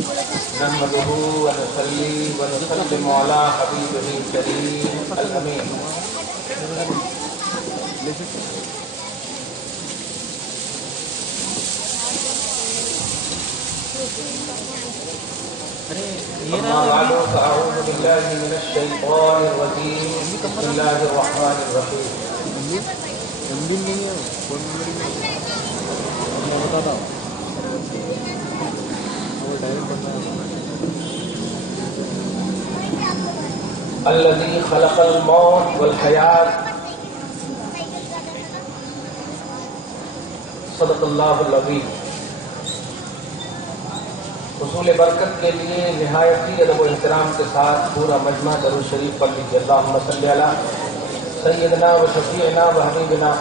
نحمده ونصلي ونسلم على حبيبه الكريم الأمين أما بعد فأعوذ بالله من الشيطان الرجيم بسم الله الرحمن الرحيم الذي خلق الموت والحياة صدق الله العظيم. حصول برکت کے لیے نہایتی ادب و احترام کے ساتھ پورا مجمع درود شریف پڑھ لیجیے. اللہم صلی علی سیدنا و شفیعنا و حبیبنا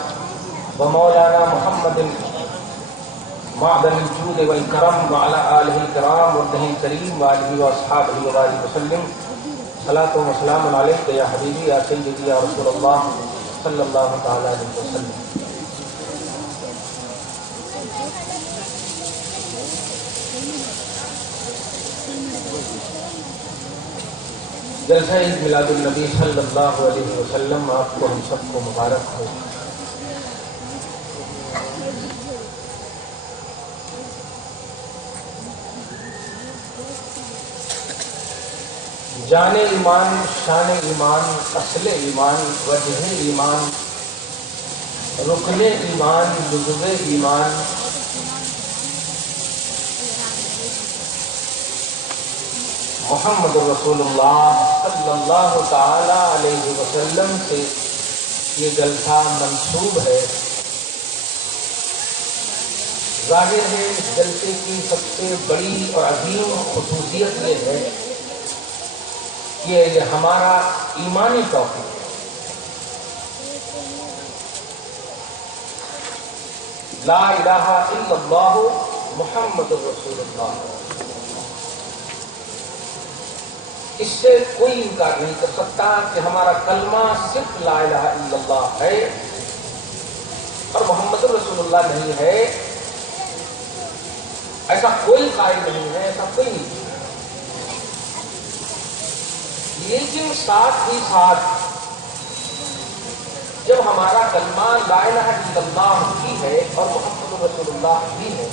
و مولانا محمد معدن الجود والکرم وعلی آلہ الکرام وردہ الکریم وآلہ واصحابہ وبارک وسلم. صلاۃ و سلام علیک یا حبیبی یا سیدی یا رسول اللہ صلی اللہ تعالی علیہ وسلم. جلسہ عید میلاد النبی صلی اللہ علیہ وسلم آپ کو ہم سب کو مبارک ہو. جان ایمان، شان ایمان، اصل ایمان، وجہ ایمان، رکن ایمان، جزو ایمان، محمد رسول اللہ صلی اللہ تعالی علیہ وسلم سے یہ جلسہ منسوب ہے. ظاہر ہے اس جلسے کی سب سے بڑی اور عظیم خصوصیت یہ ہے کہ یہ ہمارا ایمانی توفیق ہے. لا الہ الا اللہ محمد رسول اللہ، اس سے کوئی انکار نہیں کر سکتا کہ ہمارا کلمہ صرف لا الہ الا اللہ ہے اور محمد رسول اللہ نہیں ہے. ایسا کوئی قائل نہیں ہے، ایسا کوئی نہیں. لیکن ساتھ ہی ساتھ جب ہمارا کلمہ لا الہ الا اللہ بھی ہے اور محمد رسول اللہ بھی ہے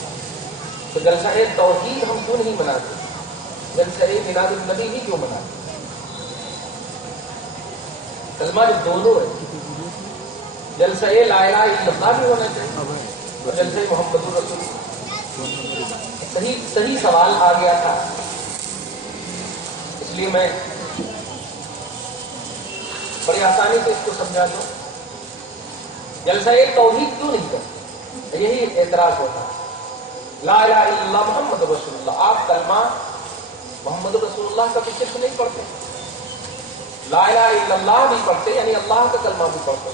تو جلسہ توحید ہم کیوں نہیں مناتے؟ جلسہ میلاد النبی ہی کیوں مناتے؟ کلمہ جو دونوں ہے، جلسہ لا الہ الا اللہ بھی ہونا چاہیے اور جلسہ محمد رسول اللہ. صحیح سوال آ گیا تھا، اس لیے میں بڑی آسانی سے اس کو سمجھا دوں. جلسہ توحید کیوں نہیں کرتے؟ یہی اعتراض ہوتا ہے. لا الہ الا اللہ محمد رسول اللہ، آپ کلمہ محمد رسول اللہ کا بھی صرف نہیں پڑھتے، لا الہ الا اللہ بھی پڑھتے، یعنی اللہ کا کلمہ بھی پڑھتے.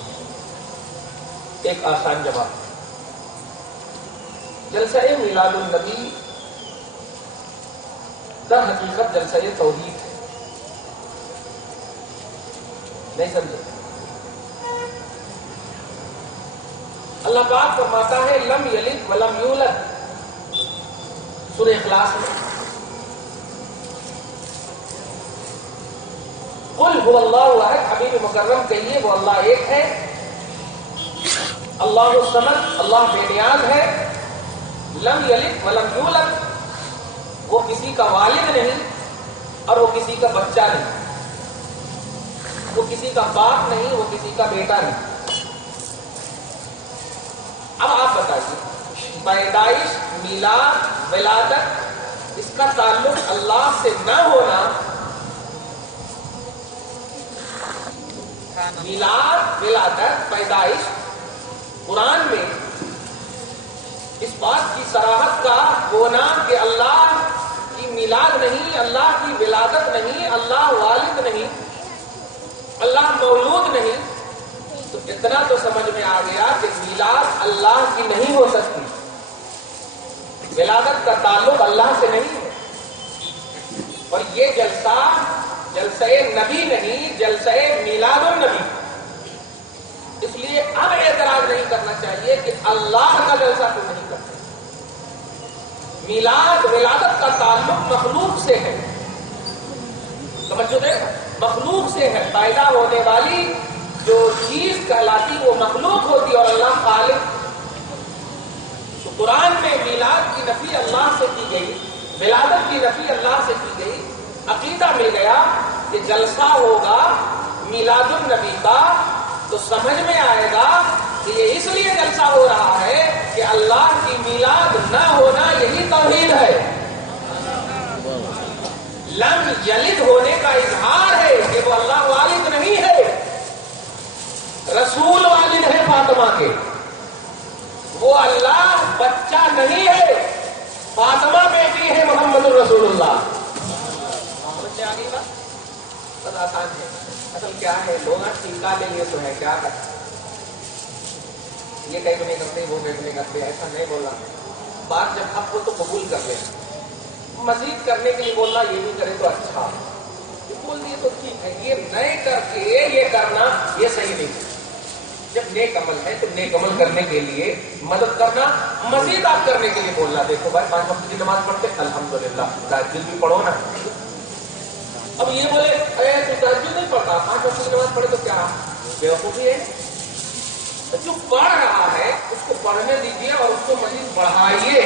ایک آسان جواب، جلسہ میلاد النبی در حقیقت جلسہ توحید ہے. نہیں سمجھے؟ اللہ پاک فرماتا ہے لم یلد ولم یولد سورہ اخلاص میں، قل هو اللہ احد، حبیب مکرم کہیے وہ اللہ ایک ہے. اللہ الصمد، اللہ بے نیاز ہے. لم یلد ولم یولد، وہ کسی کا والد نہیں اور وہ کسی کا بچہ نہیں، وہ کسی کا باپ نہیں، وہ کسی کا بیٹا نہیں. اب آپ بتائیے، پیدائش، میلاد، ولادت، اس کا تعلق اللہ سے نہ ہونا، میلاد، ولادت، پیدائش، قرآن میں اس بات کی صراحت کا ہونا کہ اللہ کی میلاد نہیں، اللہ کی ولادت نہیں، اللہ والد نہیں، اللہ مولود نہیں، تو اتنا تو سمجھ میں آ گیا کہ میلاد اللہ کی نہیں ہو سکتی، ولادت کا تعلق اللہ سے نہیں ہے. اور یہ جلسہ نبی نہیں، جلسہ میلاد النبی. اس لیے اب اعتراض نہیں کرنا چاہیے کہ اللہ کا جلسہ کیوں نہیں کرتے. میلاد ولادت کا تعلق مخلوق سے ہے. سمجھو دے مخلوق سے ہے. پیدا ہونے والی جو چیز کہلاتی وہ مخلوق ہوتی اور اللہ خالق. تو قرآن میں میلاد کی نفی اللہ سے کی گئی, ولادت کی نفی اللہ سے کی گئی. عقیدہ مل گیا کہ جلسہ ہوگا میلاد النبی کا تو سمجھ میں آئے گا کہ یہ اس لیے جلسہ ہو رہا ہے کہ اللہ کی میلاد نہ ہونا یہی توحید ہے. لم یلد ہونے کا اظہار ہے کہ وہ اللہ والد نہیں ہے, رسول والد ہے فاطمہ کے. وہ اللہ بچہ نہیں ہے, فاطمہ بیٹی ہے محمد الرسول اللہ. بس آسان ہے. اصل کیا ہے, لوگ ٹھیکا لیں گے تو ہے کیا کرتے, یہ کہیں نہیں کرتے وہ کہیں نہیں کرتے, ایسا نہیں بولنا. بات جب حق ہو تو قبول کر لیں. مزید کرنے کے لیے بولنا یہ بھی کرے تو اچھا, بول دیے تو ٹھیک ہے. یہ نئے کر کے یہ کرنا یہ صحیح نہیں. جب نیک عمل ہے تو نیک عمل کرنے کے لیے مدد کرنا, مزید آپ کرنے کے لیے بولنا. دیکھو بھائی 5 وقت کی نماز پڑھتے الحمدللہ, تہجد بھی پڑھو نا. اب یہ بولے اے تو تہجد نہیں پڑھتا, 5 وقت کی نماز پڑھے تو کیا بیوقوفی ہے. جو پڑھ رہا ہے اس کو پڑھنے دیجیے اور اس کو مزید بڑھائیے.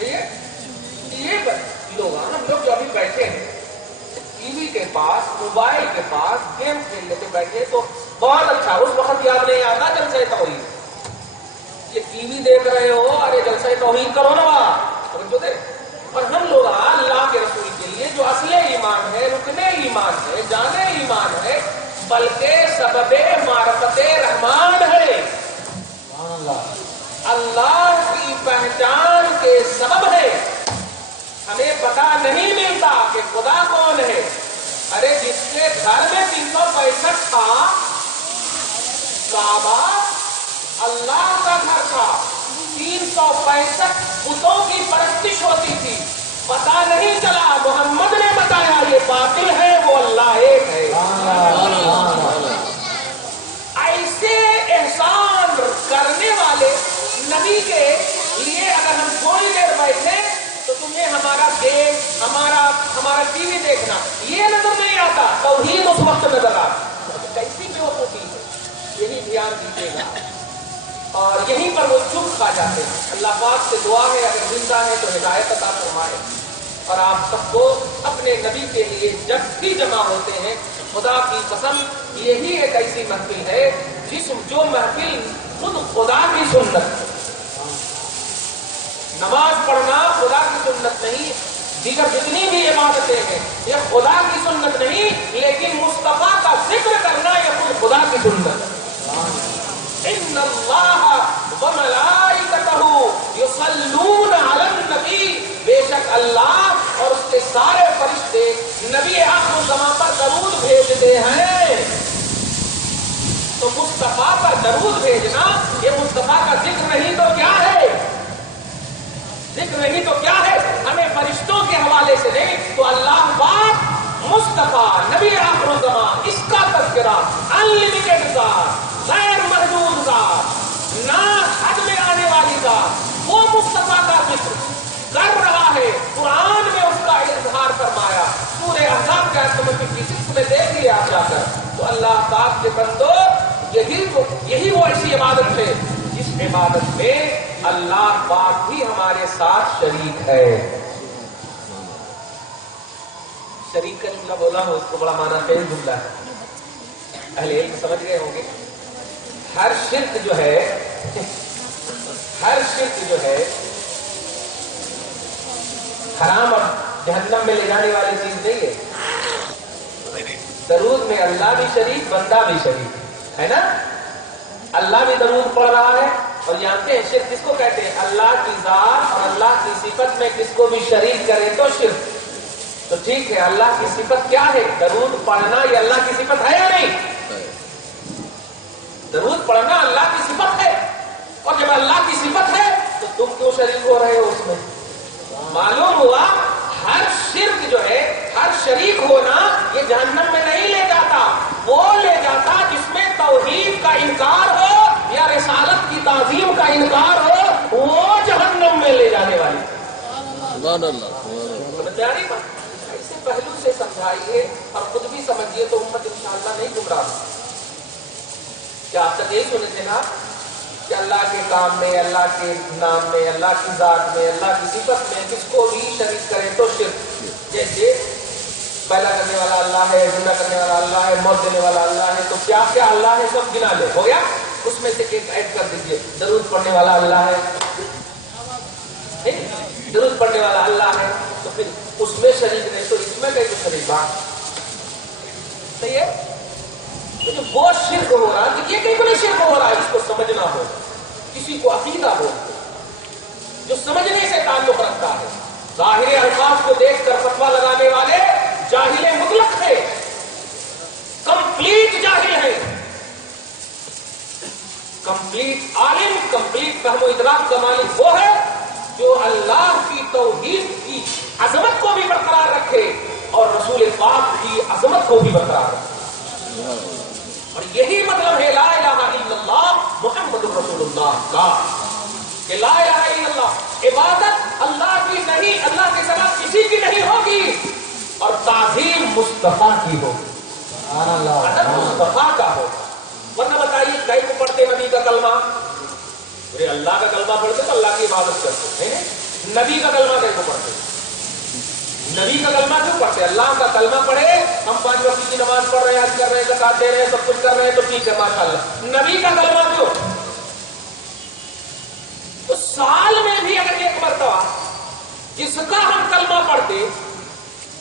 یہ لوگ ہم لوگ جو ابھی بیٹھے ہیں ٹی وی کے پاس, موبائل کے پاس گیم کھیلنے کے بیٹھے تو بہت اچھا, اس وقت یاد نہیں آتا جلسہ توحید. یہ ٹی وی دیکھ رہے ہو, ارے جلسہ توحید کرو نا سمجھو دے. اور ہم لوگ اللہ کے رسول کے لیے جو اصل ایمان ہے, رکن ایمان ہے, جان ایمان ہے, بلکہ سبب معرفت رحمان ہے, اللہ کی پہچان کے سبب ہے. ہمیں پتا نہیں ملتا کہ خدا کون ہے. ارے جس کے گھر میں 365 تھا, کعبہ اللہ کا گھر تھا, 365 بتوں کی پرستش ہوتی تھی, پتا نہیں چلا. محمد نے بتایا یہ باطل ہے, وہ اللہ ایک ہے. ایسے احسان کرنے والے نبی کے لیے اگر ہم تھوڑی دیر بیٹھے تو تمہیں ہمارا دیش, ہمارا ٹی وی دیکھنا یہ نظر نہیں آتا, توحید اس وقت نظر آتا. کیسی بیوقوفی ہے, یہی دھیان دیجیے گا. اور یہیں پر وہ چپ کھا جاتے ہیں. اللہ پاک سے دعا ہے اگر زندہ ہے تو ہدایت عطا فرمائے. اور آپ سب کو اپنے نبی کے لیے جب بھی جمع ہوتے ہیں, خدا کی قسم یہی ایک ایسی محفل ہے جو محفل خود خدا کی سنت ہے. نماز پڑھنا خدا کی سنت نہیں, دیگر جتنی بھی عبادتیں ہیں یہ خدا کی سنت نہیں, لیکن مصطفیٰ کا ذکر کرنا یہ خود خدا کی سنت ہے. ان اللہ وملائکتہ یصلون علی النبی, بے شک اللہ اور اس کے سارے فرشتے نبی آخر الزمان پر درود بھیجتے ہیں. تو مصطفیٰ پر درود بھیجنا یہ مصطفیٰ کا ذکر نہیں تو کیا ہے, ذکر نہیں تو کیا ہے. ہمیں فرشتوں کے حوالے سے نہیں تو اللہ پاک مصطفیٰ نبی آخر الزمان اس کا تذکرہ انلمیٹڈ ذات, غیر محدود ذات, نہ حد میں آنے والی ذات, وہ مصطفیٰ کا ذکر کر رہا ہے. قرآن میں اس کا اظہار فرمایا. سورہ احزاب کے آیت نمبر 56 میں دیکھ لیا آپ جا کر. تو اللہ پاک کے بندو یہی وہ ایسی عبادت ہے جس عبادت میں اللہ پاک بھی ہمارے ساتھ شریک ہے. شریک کا جملہ بولا ہوں, اس کو بڑا معنی خیز جملہ ہے, اہل علم سمجھ گئے ہوں گے. ہر شرک جو ہے حرام اور جہنم میں لے جانے والی چیز نہیں ہے. درود میں اللہ بھی شریک, بندہ بھی شریک ہے نا. اللہ بھی درود پڑھ رہا ہے, اور جانتے ہیں شرک کس کو کہتے ہیں, اللہ کی ذات اور اللہ کی صفت میں کس کو بھی شریک کرے تو شرک. تو ٹھیک ہے, اللہ کی صفت کیا ہے, درود پڑھنا یہ اللہ کی صفت ہے یا نہیں؟ درود پڑھنا اللہ کی صفت ہے, اور جب اللہ کی صفت ہے تو تم کیوں شریک ہو رہے ہو اس میں؟ معلوم ہوا ہر شرک جو ہے, ہر شریک ہونا یہ جہنم میں نہیں لے جاتا. وہ لے جاتا جس میں توحید کا انکار ہو یا رسالت کی تعظیم کا انکار ہو, وہ جہنم میں لے جانے والی. تیاری پر ایسے پہلو سے سمجھائیے اور خود بھی سمجھیے تو امت انشاءاللہ نہیں گمراہ ہوگی۔ کیا آپ تک یہی سنے تھے نا کہ اللہ کے کام میں، اللہ کے نام میں، اللہ کی ذات میں، اللہ کی صفت میں کس کو بھی شریک کرے تو شرک؟ جیسے پیدا کرنے والا اللہ ہے، زندہ کرنے والا اللہ ہے، موت دینے والا اللہ ہے، تو کیا کیا اللہ ہے سب گنا لے، ہو گیا؟ اس میں سے ایک ایڈ کر دیجیے، درود پڑھنے والا اللہ ہے، درود پڑھنے والا اللہ ہے، تو پھر اس میں شریک نہیں تو اس میں کہیں شریک بات صحیح ہے؟ لیکن وہ شرک ہو رہا ہے، یہ کہیں کو نہیں شرک ہو رہا ہے، اس کو سمجھنا ہو، کسی کو عقیدہ ہو جو سمجھنے سے تعلق رکھتا ہے۔ ظاہر الفاظ کو دیکھ کر فتویٰ لگانے والے جاہل مطلق ہے، کمپلیٹ جاہل ہے، کمپلیٹ عالم، کمپلیٹ فہم و ادراک کا مالک وہ ہے جو اللہ کی توحید کی عظمت کو بھی برقرار رکھے اور رسول پاک کی عظمت کو بھی برقرار رکھے۔ اور یہی مطلب ہے لا الہ الا اللہ محمد رسول اللہ کا، کہ لا الہ الا اللہ عبادت اللہ کی نہیں، اللہ کے سوا کسی کی نہیں ہوگی، اور تعظیم مصطفیٰ کی ہوگی، ادب مصطفیٰ کا ہوگا۔ ورنہ بتائیے کئی کو پڑھتے نبی کا کلمہ، پورے اللہ کا کلمہ پڑھتے تو اللہ کی عبادت کرتے ہیں، نبی کا کلمہ کئی کو پڑھتے، نبی کا کلمہ کیوں پڑھتے؟ اللہ کا کلمہ پڑھے، ہم 5 وقت کی نماز پڑھ رہے ہیں، حج کر رہے ہیں، زکات دے رہے ہیں، سب کچھ کر رہے ہیں تو ٹھیک ہے ماشاءاللہ۔ نبی کا کلمہ کیوں؟ تو سال میں بھی اگر ایک مرتبہ جس کا ہم کلمہ پڑھتے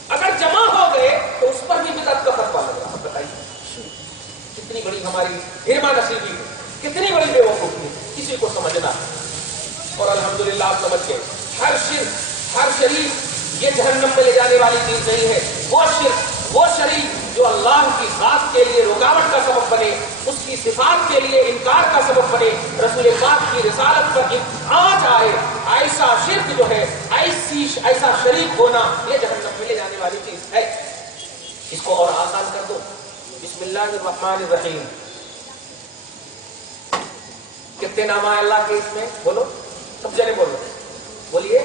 اگر جمع ہو گئے تو اس پر بھی بدعت کا فتویٰ لگ رہا ہے۔ بتائیے کتنی بڑی ہماری ہرما نصیبی ہے، کتنی بڑی بے وقوفی ہے، کسی کو سمجھنا۔ اور الحمدللہ آپ سمجھ گئے، ہر شرک، ہر شریک یہ جہنم میں لے جانے والی چیز نہیں ہے۔ وہ شرک، وہ شریک جو اللہ کی ذات کے لیے رکاوٹ کا سبب بنے، اس کی صفات کے لیے انکار کا سبب بنے، رسول پاک کی رسالت پر آنچ آئے، ایسا شرک جو ہے، ایسا شریک ہونا، یہ جہنم میں لے جانے والی چیز ہے۔ اس کو اور آسان کر دو، بسم اللہ الرحمن الرحیم، کتنے نام آئے اللہ کے اس میں؟ بولو، سب جنے بولو، بولیے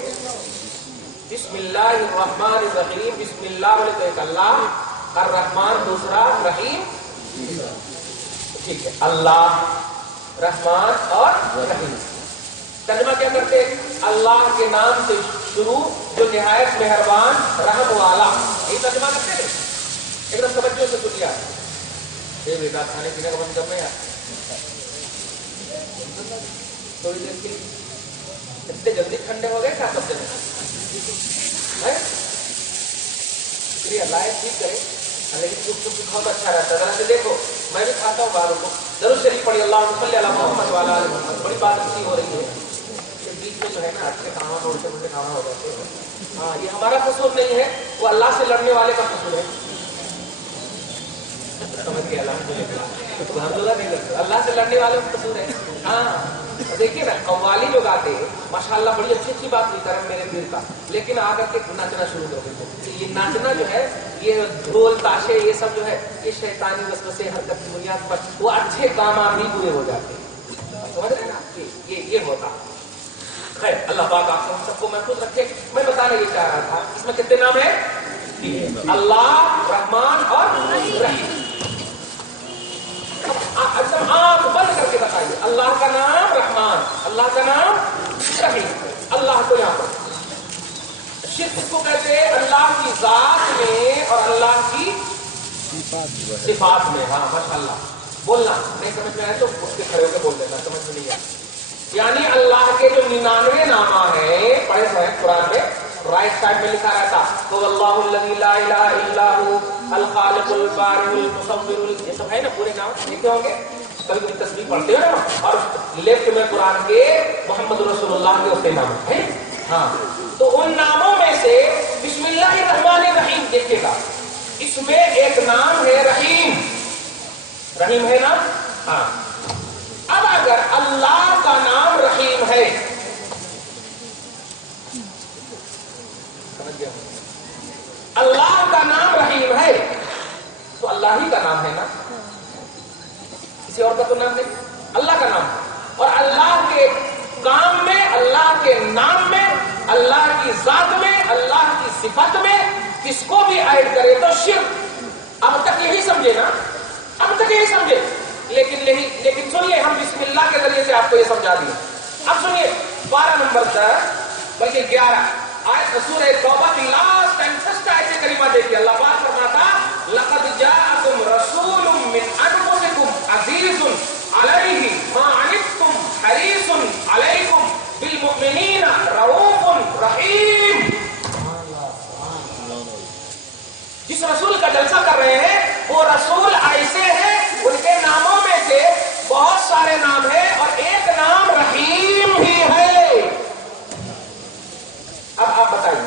بسم اللہ الرحمن الرحیم۔ بسم اللہ بولے تو ایک اللہ، الرحمن دوسرا، رحیم ٹھیک ہے، اللہ رحمان اور رحیم۔ ترجمہ کیا کرتے؟ اللہ کے نام سے شروع جو نہایت مہربان رحم والا، یہی ترجمہ کرتے ہیں۔ ایک دم توجہ سے سنیا، یہ بیٹا کھانے پینے کا بند کرنا ہے تھوڑی دیر کے لیے، اتنے جلدی ٹھنڈے ہو گئے کیا سب جگہ؟ شکریہ، لائٹ ٹھیک کرے، لیکن کچھ بہت اچھا رہتا ہے۔ ذرا سے دیکھو، میں بھی کھاتا ہوں باہروں کو، درود شریف پڑھی، اللہم صلی علی محمد وعلی آل محمد۔ بڑی بات اچھی ہو رہی ہے، بیچ میں جو ہے نا اچھے کھانا اڑتے اڑتے کھانا ہو جاتے ہیں۔ ہاں، یہ ہمارا قصور نہیں ہے، وہ اللہ سے لڑنے والے کا قصور ہے۔ سمجھ گئے؟ الحمدللہ نہیں لڑتے، اللہ سے لڑنے والے کا قصور ہے۔ ہاں دیکھیے نا، قوالی جو گاتے ہیں ماشاءاللہ بڑی اچھی اچھی بات نہیں کرم میرے پیر کا، لیکن آ کر کے ناچنا شروع کر دیتے۔ یہ ناچنا جو ہے، یہ ڈھول تاشے، یہ سب جو ہے، یہ شیطانی وسوسے حرکت کی بنیاد پر وہ اچھے کام بھی پورے ہو جاتے ہیں۔ سمجھ رہے نا؟ یہ ہوتا۔ خیر، اللہ پاک آپ ہم سب کو محفوظ رکھے۔ میں بتانا یہ چاہ رہا تھا، اس میں کتنے نام ہیں؟ اللہ، رحمان اور رحیم۔ آنکھ بند کر کے بتائیے، اللہ کا نام رحمان، اللہ کا نام رحیم۔ اللہ کو یہاں پر شرک اس کو کہتے ہیں اللہ کی ذات میں اور اللہ کی صفات میں۔ ہاں ماشاءاللہ، بولنا نہیں سمجھ میں آئے تو اس کے کھڑے ہو کے بول دینا، سمجھ میں نہیں آئے۔ یعنی اللہ کے جو 99 نامہ ہیں، پڑھے ہوئے قرآن میں، رائٹ سائڈ میں لکھا رہتا تو اللہ الذی لا الہ الا هو الخالق البارئ المصور، یہ سب ہے نا پورے نام لکھے ہوں گے، کبھی کبھی تسبیح پڑھتے ہو نا، اور لیفٹ میں قرآن کے محمد رسول اللہ کے ہوتے نام ہیں۔ ہاں، تو ان ناموں میں سے بسم اللہ الرحمن الرحیم دیکھیے گا، اس میں ایک نام ہے رحیم، رحیم ہے نا؟ ہاں، اب اگر اللہ کا نام رحیم ہے، اللہ کا نام رحیم ہے تو اللہ ہی کا نام ہے نا، کسی اور کا تو نام نہیں، اللہ کا نام ہے۔ اور اللہ کے کام میں، اللہ کے نام میں، اللہ کی ذات میں، اللہ کی صفت میں کس کو بھی ایڈ کرے تو شرک. اب تک یہی سمجھے نا, اب تک یہی سمجھے, لیکن سنیے, ہم بسم اللہ کے ذریعے سے آپ کو یہ سمجھا دیا. اب سنیے 12 نمبر تک بلکہ 11 آیت سورہ توبہ کی لاسٹ اینڈ فرسٹ آیت کریمہ دیکھیے. اللہ پاک فرماتا لقد جاءکم رسول من انفسکم عزیز علیہ ما عنتم حریص علیکم بالمؤمنین رؤوف رحیم. جس رسول کا جلسہ کر رہے ہیں وہ رسول ایسے ہیں, ان کے ناموں میں سے بہت سارے نام ہیں اور ایک نام رحیم بھی ہے. اب آپ بتائیے,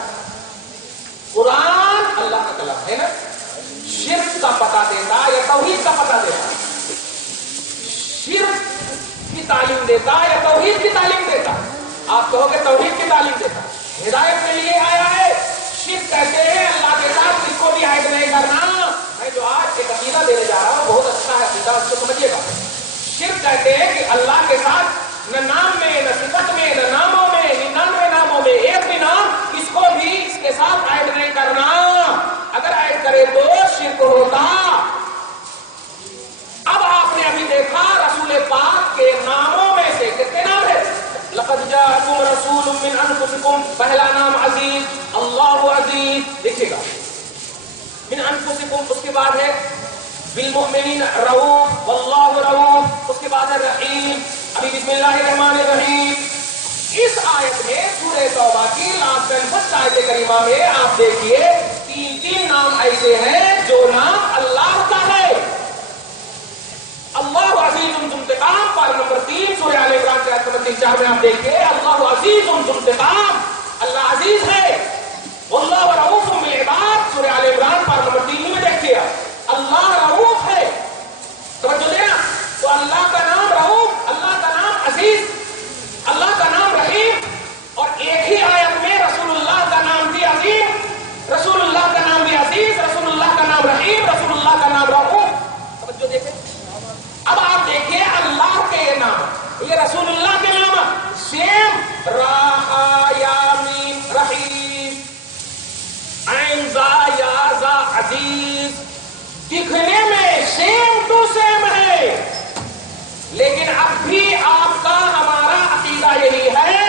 قرآن اللہ کا کلام ہے نا, شرک کا پتہ دیتا یا توحید کا پتہ دیتا؟ شرک کی تعلیم دیتا یا توحید کی تعلیم دیتا؟ آپ کہو گے توحید کی تعلیم دیتا. ہدایت کے لیے آیا ہے. شرک کہتے ہیں اللہ کے ساتھ کس کو بھی عائد نہیں کرنا. میں جو آج ایک عقیدہ دینے جا رہا ہوں بہت اچھا ہے عقیدہ, اس کو سمجھیے گا. شرک کہتے ہیں کہ اللہ کے ساتھ نہ نام میں, نہ صفت میں, نہ ناموں میں, 99 ناموں میں ایک بھی نام کس کو بھی اس کے ساتھ عائد نہیں کرنا. اگر عائد کرے تو شرک ہوتا. اب آپ نے ابھی دیکھا رسول پاک کے ناموں میں سے کتنے نام ہے؟ لقد جاءکم رسول من انفسکم, پہلا نام عزیز, اللہ عزیز, دیکھیے گا من انفسکم. اس کے بعد ہے بالمؤمنین رؤوف واللہ رؤوف. اس کے بعد ہے رحیم. ابھی بسم اللہ الرحمن الرحیم. اس آیت میں سورہ توبہ کی لاسٹ اینڈ فرسٹ آیت کریمہ میں آپ دیکھیے 3 نام ایسے ہیں جو نام اللہ کا ہے. اللہ عزیز ذوالانتقام, پارہ نمبر 3 سورہ آل عمران کی آیت نمبر 3-4 میں آپ دیکھیے اللہ عزیز ذوالانتقام, اللہ عزیز ہے. واللہ رؤوف بالعباد, سورہ آل عمران پارہ نمبر 3 میں دیکھیے اللہ رؤوف ہے. توجہ دینا, تو اللہ کا نام رؤوف, اللہ کا نام عزیز, اللہ کا نام رحیم, اور ایک ہی آیت میں رسول اللہ کا نام بھی عظیم, رسول اللہ کا نام بھی عزیز, رسول اللہ کا نام رحیم, رسول اللہ کا نام رؤوف. توجہ دیکھیں. اب آپ دیکھیے اللہ کے نام, یہ رسول اللہ کے نام سیم, راہا یامین رحیم, عین زا یا زا عزیز, دکھنے میں سیم ٹو سیم ہے. لیکن اب بھی آپ کا ہمارا عقیدہ یہی ہے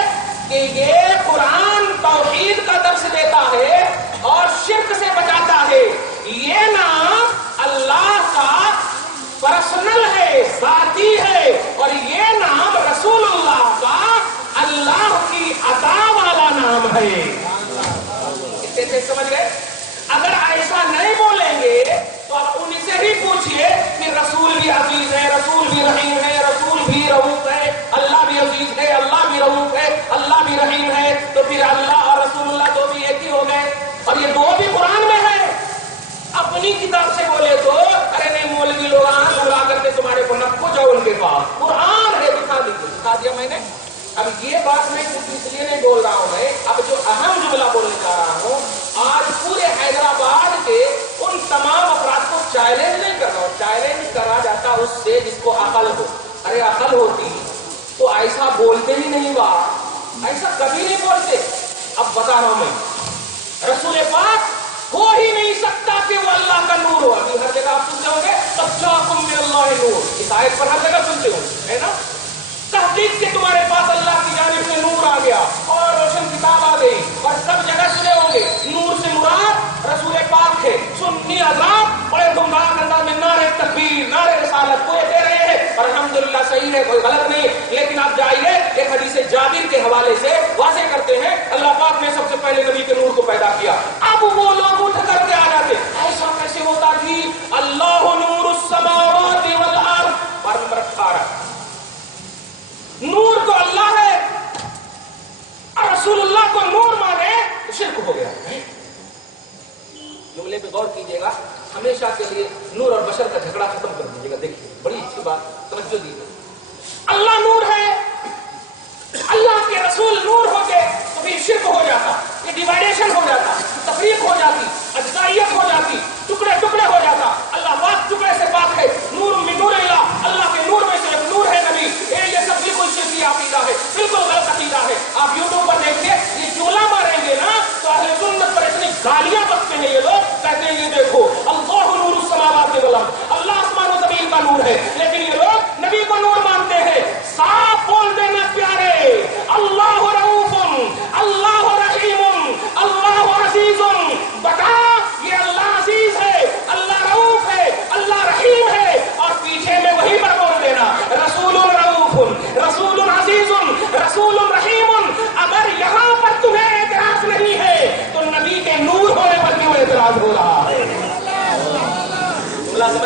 کہ یہ قرآن توحید کا درس دیتا ہے اور شرک سے بچاتا ہے. یہ نام اللہ کا پرسنل ہے, ذاتی ہے, اور یہ نام رسول اللہ کا اللہ کی عطا والا نام ہے. اتنے سمجھ گئے؟ اگر ایسا نہیں بولیں گے تو آپ ان سے بھی پوچھئے کہ رسول بھی عزیز ہے, رسول بھی رحیم ہے, رسول بھی رؤوف ہے, اللہ بھی عزیز ہے, اللہ بھی رؤوف ہے, اللہ بھی رحیم ہے, تو پھر اللہ اور رسول اللہ دو بھی ایک ہی ہو گئے, اور یہ دو بھی قرآن میں ہے. اپنی کتاب سے بولے تو ارے نہیں مولوی لوگ بلا کرتے تمہارے کو نکو جاؤ ان کے پاس, قرآن ہے, دکھا دیجیے. دکھا دیا میں نے. اب یہ بات میں کچھ اس لیے نہیں بول رہا ہوں, میں اب جو اہم جملہ بولنے جا رہا ہوں, آج پورے حیدرآباد کے ان تمام افراد کو چیلنج نہیں کر رہا ہوں. چیلنج کرا جاتا اس سے جس کو عقل ہو. ارے عقل ہوتی تو ایسا بولتے ہی نہیں, بات ایسا کبھی نہیں بولتے. اب بتا رہا ہوں میں, رسول پاک ہو ہی نہیں سکتا کہ وہ اللہ کا نور ہو. ابھی ہر جگہ آپ سنتے ہوں گے قد جاءکم من اللہ نور, اس آیت پر ہر جگہ سنتے ہوں ہے نا. تحقیق کے تمہارے پاس اللہ کی جانب سے نور آ گیا اور روشن کتاب آ گئی, اور سب جگہ سنے ہوں گے نور سے مراد رسول پاک ہے. سنی حضرات بڑے گمراہ انداز میں نعرے تکبیر, نعرے رسالت پورے دے رہے ہیں, اور الحمدللہ صحیح ہے, کوئی غلط نہیں ہے. لیکن آپ جائیے ایک حدیث جابر کے حوالے سے واضح کرتے ہیں اللہ پاک نے سب سے پہلے نبی کے نور کو پیدا کیا. اب وہ لوگ اٹھ کر کے آ جاتے ایسا کیسے ہوتا جی, اللہ نور السماوات والارض, پر نمبر 18 نور تو اللہ ہے اور رسول اللہ کو نور مانے تو شرک ہو گیا. جملے پہ غور کیجیے گا, ہمیشہ کے لیے نور اور بشر کا جھگڑا ختم کر دیجیے گا. دیکھیے بڑی اچھی بات, توجہ دیجیے. اللہ نور ہے, اللہ کے رسول نور ہو گئے تو پھر شرک ہو جاتا, یہ ڈیوائڈیشن ہو جاتا, تفریق ہو جاتی, اجزائیت ہو جاتی, ٹکڑے ٹکڑے ہو جاتا. اللہ پاک ٹکڑے سے پاک ہے. نور من نور اللہ, اللہ کے نور میں سے ایک نور ہے نبی. یہ سب بالکل شرکی عقیدہ ہے, بالکل غلط عقیدہ ہے. آپ یوٹیوب پر دیکھیے, یہ چولہا ماریں گے نا تو اہل سنت پر اتنی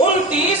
29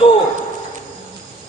2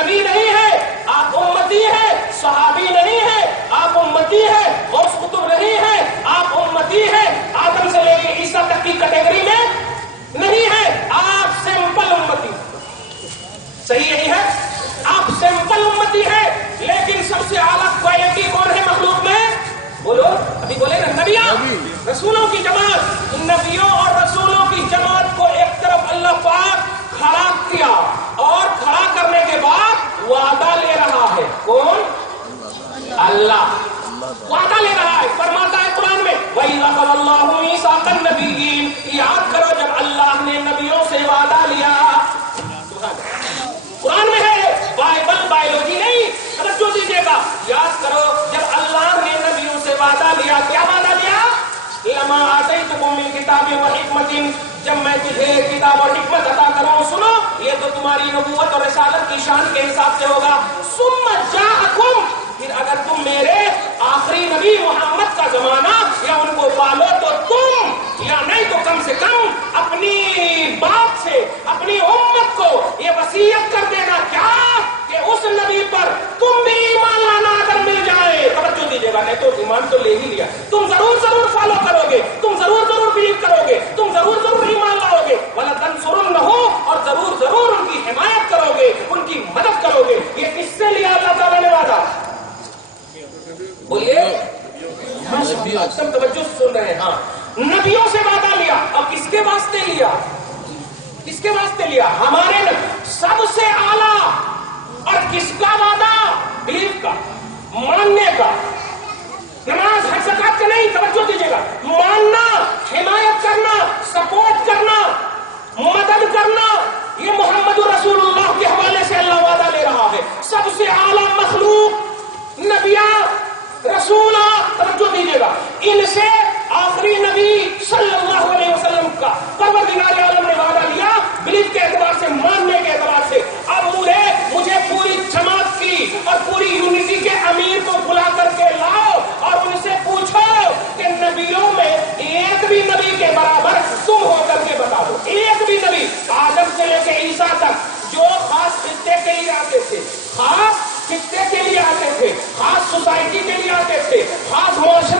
نبی نہیں ہے آپ امتی ہیں، صحابی نہیں ہے آپ امتی ہیں، غوث قطب نہیں ہے آپ امتی ہیں، آدم سے لے کے عیسیٰ تک کی کیٹیگری میں نہیں ہے، آپ سمپل امتی، صحیح یہی ہے، آپ سمپل امتی ہے، لیکن سب سے اعلیٰ کوالٹی کون ہے مخلوق میں؟ بولو ابھی بولے نا، نبیوں رسولوں کی جماعت، نبیوں اور رسولوں کی جماعت کو ایک طرف اللہ پاک کھڑا کیا اور کھڑا کرنے کے بعد وعدہ لے رہا ہے، کون؟ اللہ وعدہ لے رہا ہے، فرماتا ہے قرآن میں وَإِذْ أَخَذَ اللَّهُ مِيثَاقَ النَّبِيِّينَ، یاد کرو جب اللہ نے نبیوں سے وعدہ لیا، قرآن میں ہے، بائیولوجی نہیں، توجہ دیجیے گا، یاد کرو جب اللہ نے نبیوں سے وعدہ لیا، کیا وعدہ لیا؟ لما آتیتکم من کتاب و حکمت، جب میں تجھے کتاب اور حکمت عطا کروں، سنو یہ تو تمہاری نبوت اور رسالت کی شان کے حساب سے ہوگا، ثم جاءکم، پھر اگر تم میرے آخری نبی محمد کا زمانہ یا ان کو پالو تو تم، یا نہیں تو کم سے کم اپنی بات سے اپنی امت کو یہ وصیت کر دینا، کیا کہ اس نبی پر تم بھی ایمان لانا اگر مل جائے، توجہ دیجیے گا، نہیں تو ایمان تو لے ہی لیا، تم ضرور فالو کرو گے، تم ضرور بلیو کرو گے، تم ضرور ایمان لاؤ گے، وَلَتَنْصُرُنَّهُ، اور ضرور ان کی حمایت کرو گے، ان کی مدد کرو گے، یہ کس سے لیا اللہ تعالیٰ نے وعدہ؟ بولیے، سب توجہ سن رہے ہیں، ہاں نبیوں سے وعدہ لیا، اور کس کے واسطے لیا؟ کس کے واسطے لیا؟ ہمارے سب سے اعلیٰ، اور کس کا وعدہ؟ بلیف کا، ماننے کا، نماز حج زکات کا نہیں، توجہ دیجیے گا، ماننا، حمایت کرنا، سپورٹ کرنا، مدد کرنا، یہ محمد رسول اللہ کے حوالے سے اللہ وعدہ لے رہا ہے، سب سے اعلیٰ مخلوق، نبیاں، رسولہ، توجہ دیجیے گا، ان سے آخری نبی صلی اللہ علیہ وسلم کا پروردگار عالم نے وعدہ لیا، بلیف کے اعتبار سے، ماننے کے اعتبار سے، اب مجھے پوری جماعت کی اور پوری یونٹی کے امیر کو بلا کر کے لاؤ اور ان سے پوچھو کہ نبیوں میں ایک بھی نبی کے برابر تم ہو کر کے بتا دو، ایک بھی نبی آدم سے لے کے عیسیٰ تک جو خاص خطے کے لیے آتے تھے، خاص خطے کے لیے آتے تھے، خاص سوسائٹی کے لیے آتے تھے، خاص معاشرے